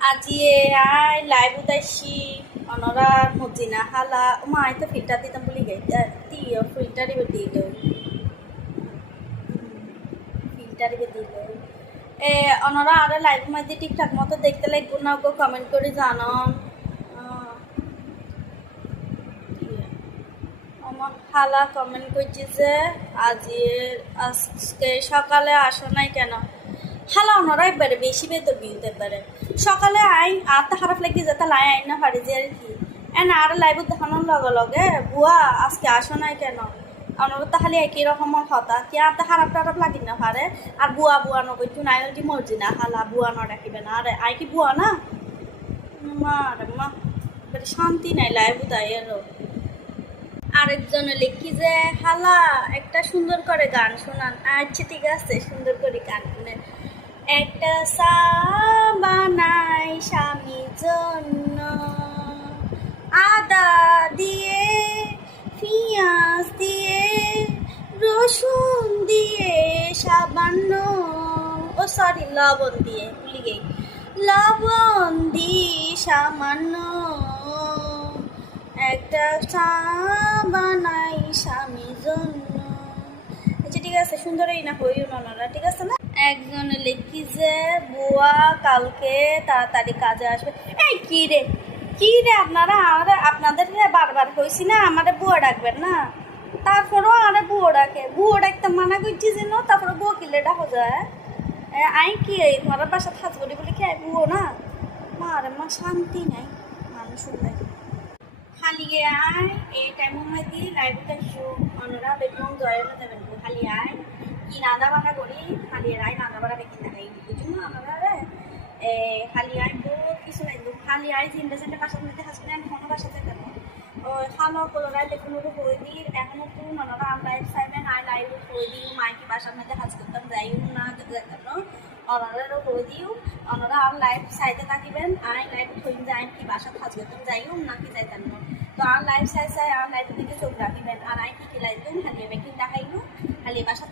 আজিয়ে I live উতাইছি অনরার মজিনা হালা মা আই তো ফিল্টার দিতাম বলি গাই তিও ফিল্টারই দিল ফিল্টারই দিল অনরা আর লাইভ মধ্যে ঠিকঠাক মতো দেখতে লাগবো না গো কমেন্ট করে জানান আমার হালা কমেন্ট করছি যে আজকে সকালে আসো নাই কেন হালা ওনারা একবারে বেশি বেতর বিনতে পারে সকালে আই আর তো খারাপ লাগি যেতে লাই আইন না পারি যে আর কি এন আর লাইভ দেখানোর লগে লগে বুয়া আজকে আসো নাই কেন ওনারা তাহলে একই রকম হতা কি আর তো খারাপ টারাপ লাগি না পারে আর বুয়া বুয়া নগৈতু নাই কি মর্জি না হালা বুয়া ন ডাকিবে না আরে আই কি বুয়া না মা রে মা শান্তি নাই লাইভ দেয় আরো আরেকজনে লিখি যে হালা একটা সুন্দর করে গান শোনান আচ্ছা ঠিক আছে সুন্দর করে গান শুনেন একটা চা বানাই স্বামীর জন্য আদা দিয়ে পেঁয়াজ দিয়ে রসুন দিয়ে সামান্য ও সরি লবণ দিয়ে ভুলে গেই লবণ দিয়ে সামান্য একটা চা বানাই স্বামীর জন্য আচ্ছা ঠিক আছে সুন্দরই না হইও না ঠিক আছে না একজন লিখি যে বুয়া কালকে তাড়াতাড়ি কাজে আসবে এই কি রে আপনারা আর আপনাদের বারবার কইছি না আমাদের বুয়া ডাকবেন না তারপরেও আরে বুয়া ডাকতে মানা করছি যেন তারপরে বুয়া কিলে ডাকো যায় আই কি ঘরের বাসা থাকবো বলে কি বুয়ো না মা রে মা শান্তি নাই মানুষ খালি আয় এই টাইমের মধ্যে লাইভটা শো অনরা বেগম জয়েন দেবেন খালি আয় কি রাঁধা বাড়া করি খালি আয় রাঁধা বাড়া বেশি না এই বুঝুন না আমরা খালি আয় বহুত কিছু লাগবে খালি আয় চিন্তা বাসার মধ্যে হাসবেন আমি কোনো বাসাতে কেন ওই খালো কলরাই লেখুন হয়ে দিই এখনো তো অনরা লাইভ চাইবেন আয় লাইভ হয়ে দিই মাইকি বাসার মধ্যে হাজ করতাম যাইও না কেন অনরারও হয়ে দিও অনরা আর লাইভ চাইতে থাকিবেন আই লাইভ থই যাই কি বাসা হাজ করতাম যাইও না কি যাইতাম না তো আর লাইভ চাই আর লাইভ দিকে চোখ রাখিবেন আর আই কি লাইভ দিন খালি বেকিং দেখাইলো খালি বাসা